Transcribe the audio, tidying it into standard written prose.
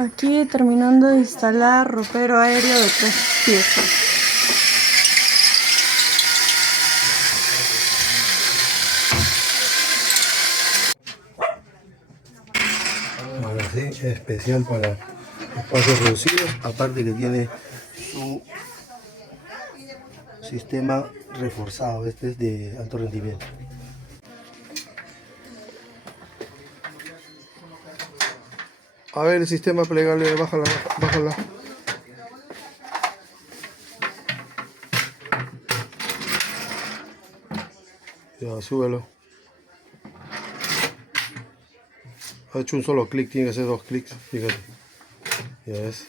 Aquí terminando de instalar ropero aéreo de 3 piezas. Ahora sí, especial para espacios reducidos, aparte que tiene su sistema reforzado, este es de alto rendimiento. A ver el sistema plegable, bájala, bájala. Ya, súbelo. Ha hecho un solo clic, tiene que hacer 2 clics, fíjate. Ya ves.